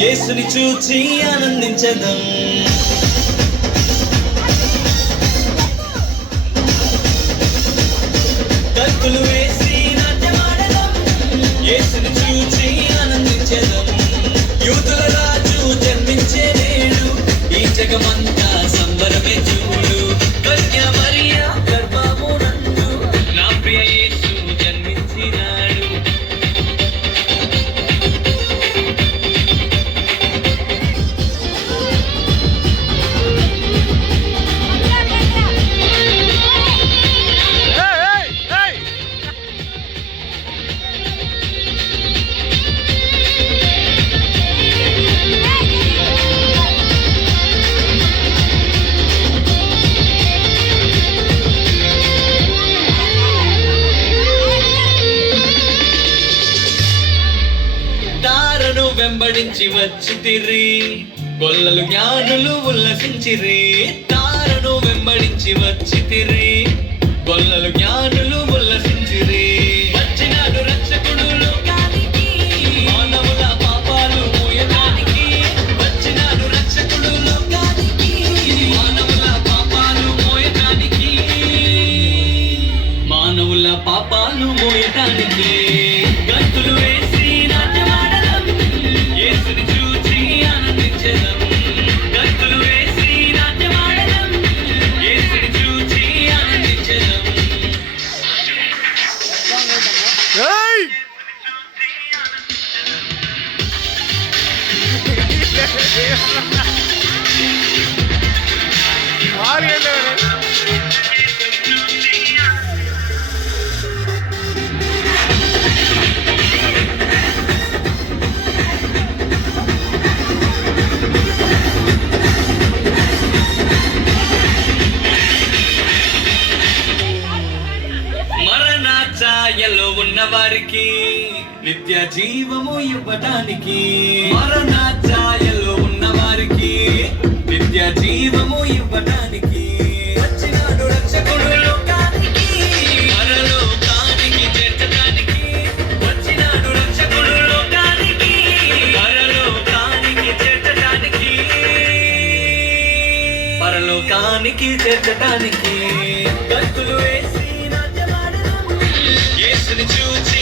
యేసుని చూచి ఆనందించదం. గంతులు వేసి నాట్యమాడదం, యేసుని చూచి ఆనందించదం. యూతుల రాజు జన్మించే నేడు, ఈ జగమంతా సంబరమే చూడు. కన్య మరియ గర్భమునందు నా ప్రియ యేసు జన్మించినాడు. వెంబడించి వచ్చితిరి, గొల్లలు జ్ఞానులు ఉల్లసించిరి. తారను వెంబడించి వచ్చితిరి, గొల్లలు జ్ఞానులు ఉల్లసించిరి. వచ్చినాడు రక్షకుడు లోకానికి, మానవుల పాపాలు మోయడానికి. వచ్చినాడు రక్షకుడు లోకానికి, మానవుల పాపాలు మోయడానికి. మానవుల పాపాలు మోయడానికి. గంతులు వేసి నాట్యమాడదం, యేసుని చూచి ఆనందించదం. గంతులు వేసి నాట్యమాడదం, యేసుని చూచి ఆనందించదం. మరణ ఛాయలో ఉన్న వారికి నిత్య జీవము ఇవ్వటానికి. మరణ ఛాయలో ఉన్న వారికి నిత్య జీవము ఇవ్వటానికి. వచ్చినాడు రక్షకుడు లోకానికి, పరలోకానికి చేర్చటానికి. వచ్చినాడు రక్షకుడు లోకానికి, పరలోకానికి చేర్చటానికి. పరలోకానికి చేర్చటానికి. గంతులు వేసి నాట్యమాడదం, యేసుని చూచి